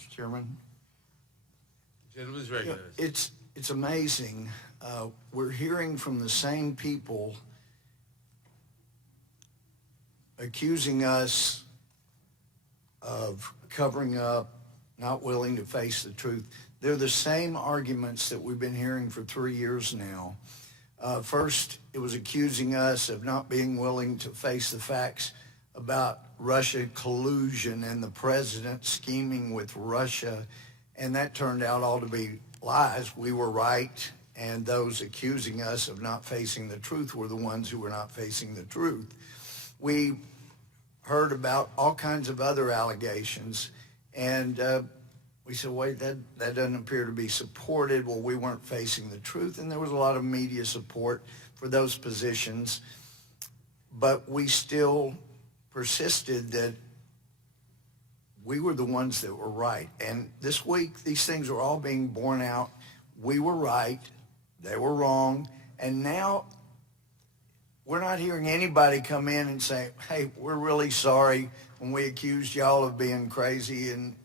Mr. Chairman. Gentleman's recognized. It's amazing. We're hearing from the same people accusing us of covering up, not willing to face the truth. They're the same arguments that we've been hearing for 3 years now. First, it was accusing us of not being willing to face the facts about Russia collusion and the president scheming with Russia, and that turned out all to be lies. We were right, and those accusing us of not facing the truth were the ones who were not facing the truth. We heard about all kinds of other allegations, and we said, wait, that doesn't appear to be supported. Well, we weren't facing the truth, and there was a lot of media support for those positions, but we still persisted that we were the ones that were right. And this week, these things are all being borne out. We were right, they were wrong, and now we're not hearing anybody come in and say, hey, we're really sorry when we accused y'all of being crazy and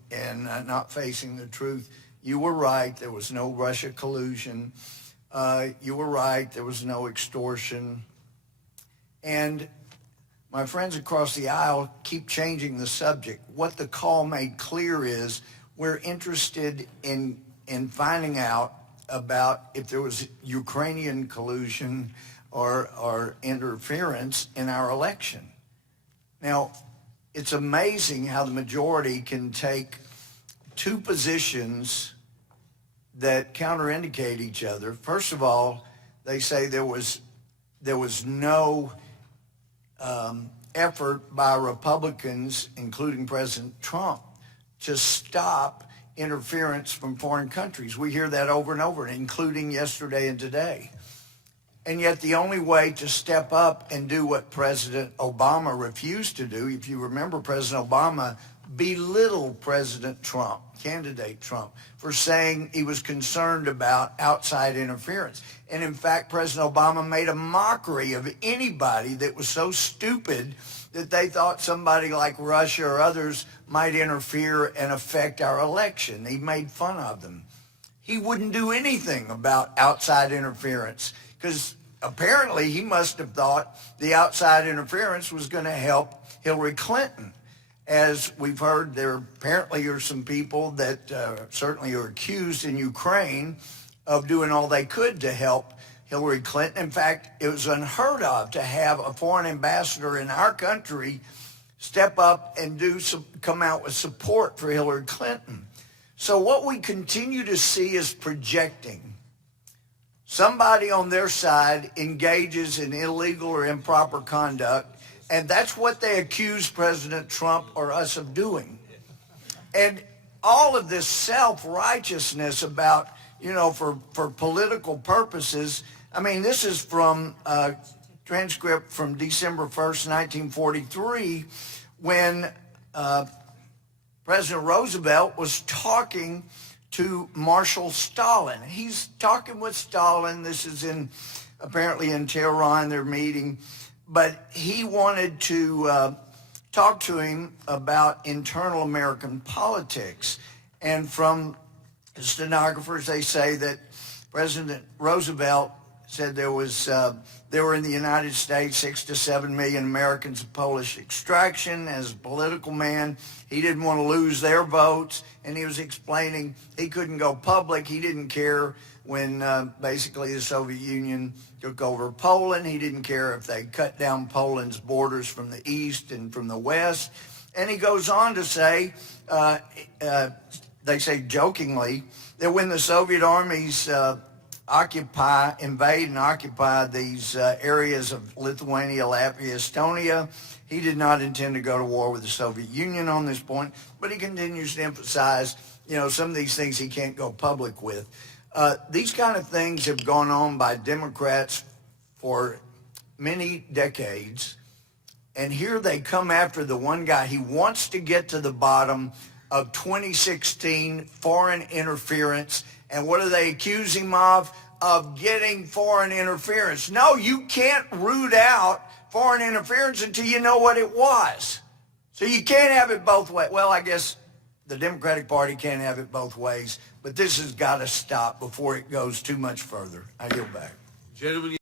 not facing the truth. You were right, there was no Russia collusion. You were right, there was no extortion. And my friends across the aisle keep changing the subject. What the call made clear is we're interested in finding out about if there was Ukrainian collusion or interference in our election. Now, it's amazing how the majority can take two positions that counterindicate each other. First of all, they say there was no effort by Republicans, including President Trump, to stop interference from foreign countries. We hear that over and over, including yesterday and today. And yet the only way to step up and do what President Obama refused to do, if you remember, President Obama belittled President Trump, candidate Trump, for saying he was concerned about outside interference. And in fact, President Obama made a mockery of anybody that was so stupid that they thought somebody like Russia or others might interfere and affect our election. He made fun of them. He wouldn't do anything about outside interference because apparently he must have thought the outside interference was going to help Hillary Clinton. As we've heard, there apparently are some people that certainly are accused in Ukraine of doing all they could to help Hillary Clinton. In fact, it was unheard of to have a foreign ambassador in our country step up and come out with support for Hillary Clinton. So what we continue to see is projecting. Somebody on their side engages in illegal or improper conduct, and that's what they accuse President Trump or us of doing. And all of this self-righteousness about, for political purposes, I mean, this is from a transcript from December 1st, 1943, when President Roosevelt was talking to Marshal Stalin. He's talking with Stalin. This is apparently in Tehran, they're meeting. But he wanted to talk to him about internal American politics. And from the stenographers, they say that President Roosevelt said there were in the United States 6 to 7 million Americans of Polish extraction. As a political man, he didn't want to lose their votes, and he was explaining he couldn't go public. He didn't care when basically the Soviet Union took over Poland. He didn't care if they cut down Poland's borders from the east and from the west. And he goes on to say, they say jokingly, that when the Soviet armies invade and occupy these areas of Lithuania, Latvia, Estonia, he did not intend to go to war with the Soviet Union on this point, but he continues to emphasize, some of these things he can't go public with. These kind of things have gone on by Democrats for many decades, and here they come after the one guy. He wants to get to the bottom of 2016 foreign interference. And what do they accuse him of? Of getting foreign interference. No, you can't root out foreign interference until you know what it was. So you can't have it both ways. Well, I guess the Democratic Party can't have it both ways, but this has got to stop before it goes too much further. I yield back. Gentlemen.